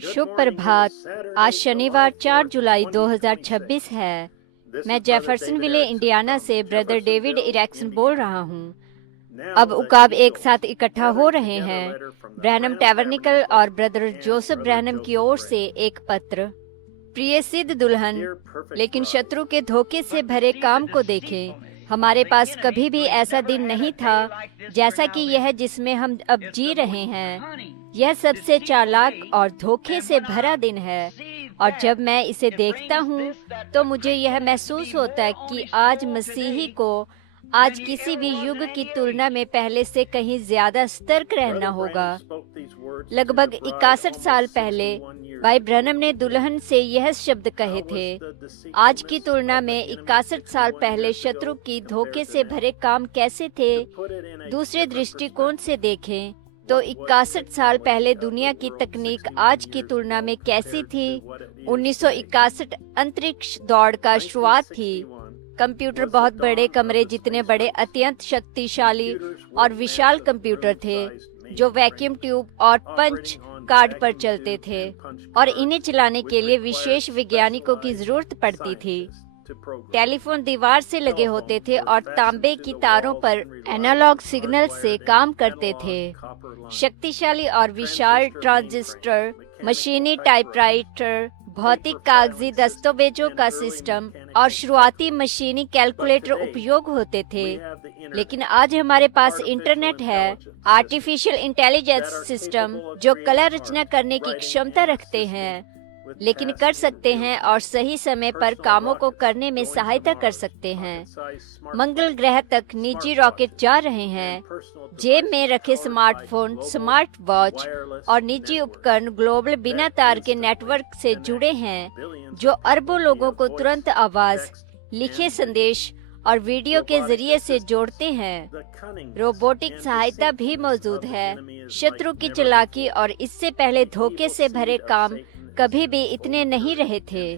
शुभ प्रभात। आज शनिवार 4 जुलाई 2026 है। मैं जेफरसनविले इंडियाना से ब्रदर डेविड इरेक्सन बोल रहा हूँ। अब उकाब एक साथ इकट्ठा हो रहे हैं। ब्रैनम टैबरनिकल और ब्रदर जोसेफ ब्रैनम की ओर से एक पत्र। प्रिय सिद्ध दुल्हन, लेकिन शत्रु के धोखे से भरे काम को देखें। हमारे पास कभी भी ऐसा दिन नहीं था जैसा कि यह जिसमें हम अब जी रहे हैं। यह सबसे चालाक और धोखे से भरा दिन है, और जब मैं इसे देखता हूँ तो मुझे यह महसूस होता है कि आज मसीही को आज किसी भी युग की तुलना में पहले से कहीं ज्यादा सतर्क रहना होगा। लगभग 61 साल पहले भाई ब्रैनम ने दुल्हन से यह शब्द कहे थे। आज की तुलना में 61 साल पहले शत्रु की धोखे से भरे काम कैसे थे? दूसरे दृष्टिकोण से देखें तो 61 साल पहले दुनिया की तकनीक आज की तुलना में कैसी थी? 1961 अंतरिक्ष दौड़ का शुरुआत थी। कंप्यूटर बहुत बड़े कमरे जितने बड़े अत्यंत शक्तिशाली और विशाल कंप्यूटर थे जो वैक्यूम ट्यूब और पंच कार्ड पर चलते थे, और इन्हें चलाने के लिए विशेष वैज्ञानिकों की जरूरत पड़ती थी। टेलीफोन दीवार से लगे होते थे और तांबे की तारों पर एनालॉग सिग्नल से काम करते थे। शक्तिशाली और विशाल ट्रांजिस्टर, मशीनी टाइपराइटर, भौतिक कागजी दस्तावेजों का सिस्टम और शुरुआती मशीनी कैलकुलेटर उपयोग होते थे। लेकिन आज हमारे पास इंटरनेट है, आर्टिफिशियल इंटेलिजेंस सिस्टम जो कला रचना करने की क्षमता रखते हैं, लेकिन कर सकते हैं और सही समय पर कामों को करने में सहायता कर सकते हैं। मंगल ग्रह तक निजी रॉकेट जा रहे हैं। जेब में रखे स्मार्टफोन, स्मार्ट वॉच और निजी उपकरण ग्लोबल बिना तार के नेटवर्क से जुड़े हैं जो अरबों लोगों को तुरंत आवाज, लिखे संदेश और वीडियो के जरिए से जोड़ते हैं। रोबोटिक सहायता भी मौजूद है। शत्रु की चालाकी और इससे पहले धोखे से भरे काम कभी भी इतने नहीं रहे थे।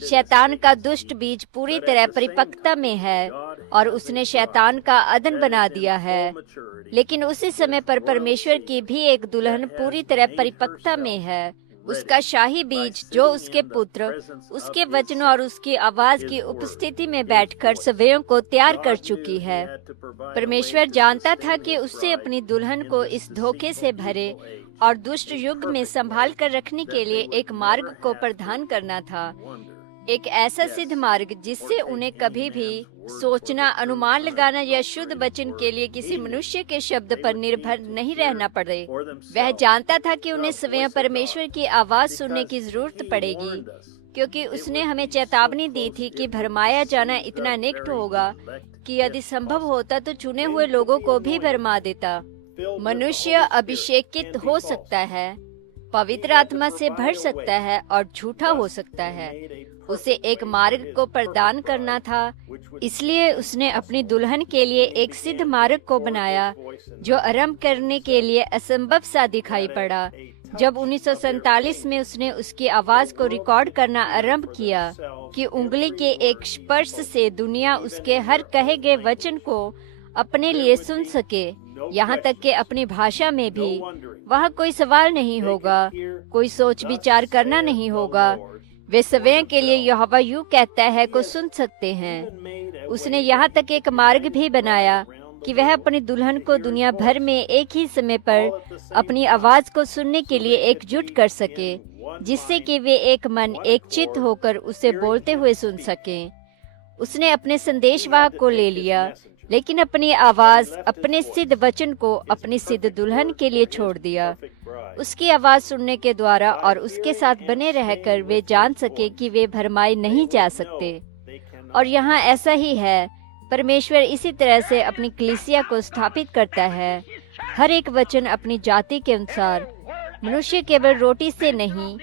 शैतान का दुष्ट बीज पूरी तरह परिपक्वता में है और उसने शैतान का अदन बना दिया है। लेकिन उसी समय पर परमेश्वर की भी एक दुल्हन पूरी तरह परिपक्वता में है। उसका शाही बीज जो उसके पुत्र, उसके वचन और उसकी आवाज की उपस्थिति में बैठकर सवेयों को तैयार कर चुकी है। परमेश्वर जानता था कि उससे अपनी दुल्हन को इस धोखे से भरे और दुष्ट युग में संभाल कर रखने के लिए एक मार्ग को प्रदान करना था। एक ऐसा सिद्ध मार्ग जिससे उन्हें कभी भी सोचना, अनुमान लगाना या शुद्ध वचन के लिए किसी मनुष्य के शब्द पर निर्भर नहीं रहना पड़े। वह जानता था कि उन्हें स्वयं परमेश्वर की आवाज सुनने की जरूरत पड़ेगी, क्योंकि उसने हमें चेतावनी दी थी कि भरमाया जाना इतना निकट होगा कि यदि संभव होता तो चुने हुए लोगों को भी भरमा देता। मनुष्य अभिषेकित हो सकता है, पवित्र आत्मा से भर सकता है और झूठा हो सकता है। उसे एक मार्ग को प्रदान करना था, इसलिए उसने अपनी दुल्हन के लिए एक सिद्ध मार्ग को बनाया जो आरंभ करने के लिए असंभव सा दिखाई पड़ा। जब 1947 में उसने उसकी आवाज को रिकॉर्ड करना आरंभ किया कि उंगली के एक स्पर्श से दुनिया उसके हर कहे गए वचन को अपने लिए सुन सके, यहाँ तक कि अपनी भाषा में भी। वहाँ कोई सवाल नहीं होगा, कोई सोच विचार करना नहीं होगा। वे स्वयं के लिए यहोवा यूं कहता है को सुन सकते हैं। उसने यहाँ तक एक मार्ग भी बनाया कि वह अपनी दुल्हन को दुनिया भर में एक ही समय पर अपनी आवाज को सुनने के लिए एकजुट कर सके, जिससे कि वे एक मन, एक चित्त होकर उसे बोलते हुए सुन सकें। उसने अपने संदेशवाहक को ले लिया, लेकिन अपनी आवाज, अपने सिद्ध वचन को अपनी सिद्ध दुल्हन के लिए छोड़ दिया। उसकी आवाज सुनने के द्वारा और उसके साथ बने रहकर वे जान सके कि वे भरमाए नहीं जा सकते। और यहाँ ऐसा ही है। परमेश्वर इसी तरह से अपनी कलीसिया को स्थापित करता है। हर एक वचन अपनी जाति के अनुसार। मनुष्य केवल रोटी से नहीं,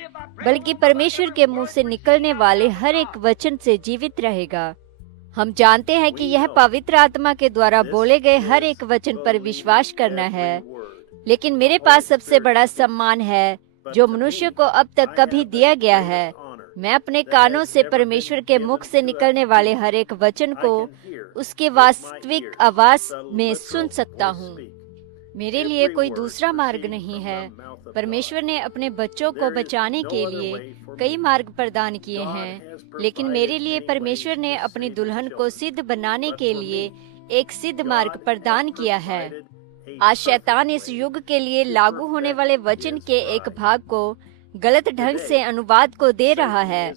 बल्कि परमेश्वर के मुंह से निकलने वाले हर एक वचन से जीवित रहेगा। हम जानते हैं कि यह पवित्र आत्मा के द्वारा बोले गए हर एक वचन पर विश्वास करना है। लेकिन मेरे पास सबसे बड़ा सम्मान है जो मनुष्य को अब तक कभी दिया गया है। मैं अपने कानों से परमेश्वर के मुख से निकलने वाले हर एक वचन को उसके वास्तविक आवाज में सुन सकता हूँ। मेरे लिए कोई दूसरा मार्ग नहीं है। परमेश्वर ने अपने बच्चों को बचाने के लिए कई मार्ग प्रदान किए हैं, लेकिन मेरे लिए परमेश्वर ने अपनी दुल्हन को सिद्ध बनाने के लिए एक सिद्ध मार्ग प्रदान किया है। आज शैतान इस युग के लिए लागू होने वाले वचन के एक भाग को गलत ढंग से अनुवाद को दे रहा है।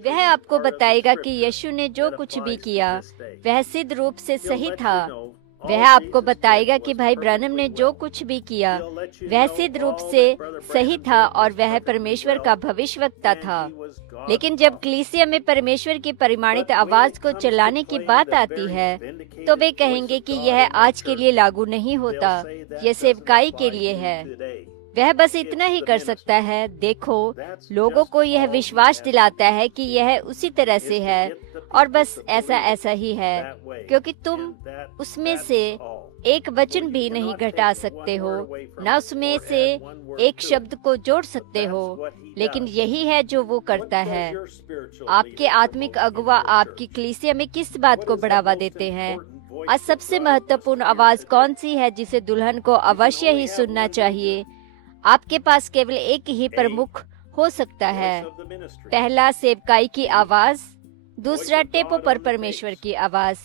वह आपको बताएगा कि यीशु ने जो कुछ भी किया वह सिद्ध रूप से सही था। वह आपको बताएगा कि भाई ब्रैनम ने जो कुछ भी किया वह सिद्ध रूप से सही था और वह परमेश्वर का भविष्यवक्ता था। लेकिन जब कलीसिया में परमेश्वर की परिमाणित आवाज को चलाने की बात आती है तो वे कहेंगे कि यह आज के लिए लागू नहीं होता, यह सेवकाई के लिए है। वह बस इतना ही कर सकता है। देखो, लोगों को यह विश्वास दिलाता है कि यह उसी तरह से है और बस ऐसा ही है, क्योंकि तुम उसमें से एक वचन भी नहीं घटा सकते हो, न उसमें से एक शब्द को जोड़ सकते हो। लेकिन यही है जो वो करता है। आपके आत्मिक अगुवा आपकी कलीसिया में किस बात को बढ़ावा देते हैं? आज सबसे महत्वपूर्ण आवाज कौन सी है जिसे दुल्हन को अवश्य ही सुनना चाहिए? आपके पास केवल एक ही प्रमुख हो सकता है। पहला सेवकाई की आवाज, दूसरा टेपों पर परमेश्वर की आवाज।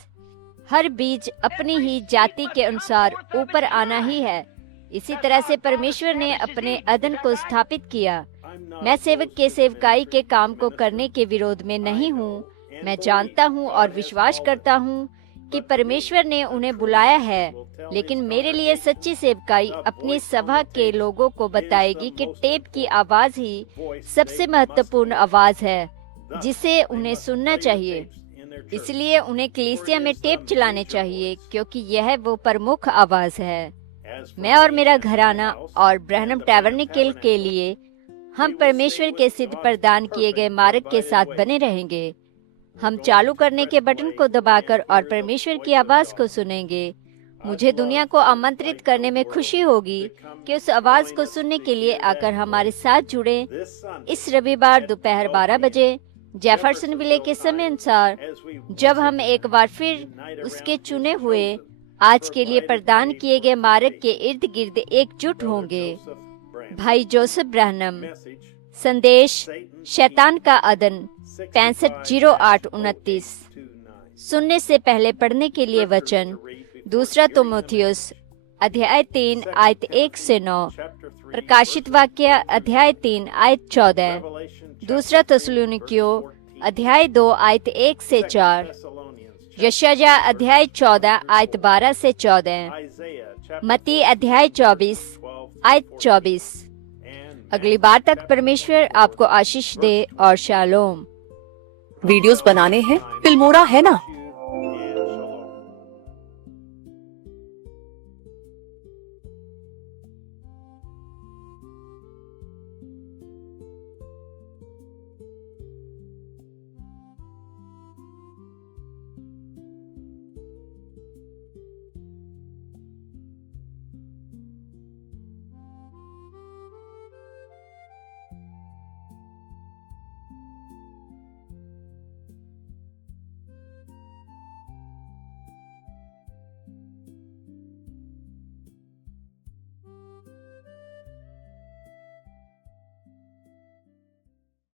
हर बीज अपनी ही जाति के अनुसार ऊपर आना ही है। इसी तरह से परमेश्वर ने अपने अदन को स्थापित किया। मैं सेवक के सेवकाई के काम को करने के विरोध में नहीं हूँ। मैं जानता हूँ और विश्वास करता हूँ कि परमेश्वर ने उन्हें बुलाया है, लेकिन मेरे लिए सच्ची सेवकाई अपनी सभा के लोगों को बताएगी कि टेप की आवाज ही सबसे महत्वपूर्ण आवाज है जिसे उन्हें सुनना चाहिए। इसलिए उन्हें कलीसिया में टेप चलाने चाहिए, क्योंकि यह वो प्रमुख आवाज है। मैं और मेरा घराना और ब्रैनम टैबरनेकल के लिए हम परमेश्वर के सिद्ध प्रदान किए गए मार्ग के साथ बने रहेंगे। हम चालू करने के बटन को दबाकर और परमेश्वर की आवाज को सुनेंगे। मुझे दुनिया को आमंत्रित करने में खुशी होगी कि उस आवाज को सुनने के लिए आकर हमारे साथ जुड़े। इस रविवार दोपहर 12 बजे जेफरसनविले के समय अनुसार, जब हम एक बार फिर उसके चुने हुए आज के लिए प्रदान किए गए मार्ग के इर्द गिर्द एकजुट होंगे। भाई जोसेफ ब्रैनम, संदेश शैतान का अदन 650829। सुनने से पहले पढ़ने के लिए वचन, दूसरा तिमुथियुस अध्याय 3 आयत 1 से 9, प्रकाशित वाक्य अध्याय 3 आयत 14, दूसरा थिस्सलुनीकियों अध्याय 2 आयत 1 से 4, यशायाह अध्याय 14 आयत 12 से 14, मत्ती अध्याय 24 आयत 24। अगली बार तक परमेश्वर आपको आशीष दे और शालोम। वीडियोस बनाने हैं, फिल्मोरा है ना,